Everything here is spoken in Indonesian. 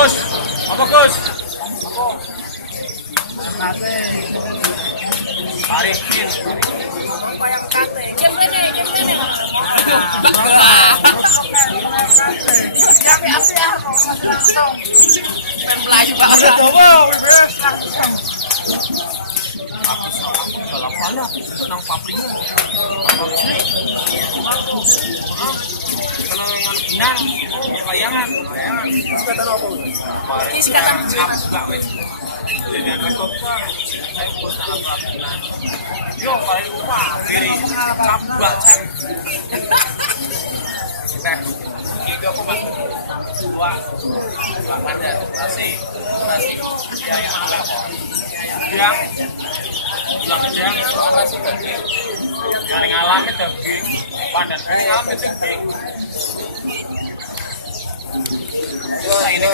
Gus, apa Gus? Arifin. Dalam mana aku juga nang pabriknya. Kalau yang binar, layangan. Sekatan apa? Ini sekatan juga wes. Jadi rekod saya buat salah peraturan. Yo, kalau lupa diri buat saya. Kita tiga puluh dua pada masih ya yang enggak kok. Yang masih daging. Yang ngalamin daging, badan ini ngalamin daging. Yo, ini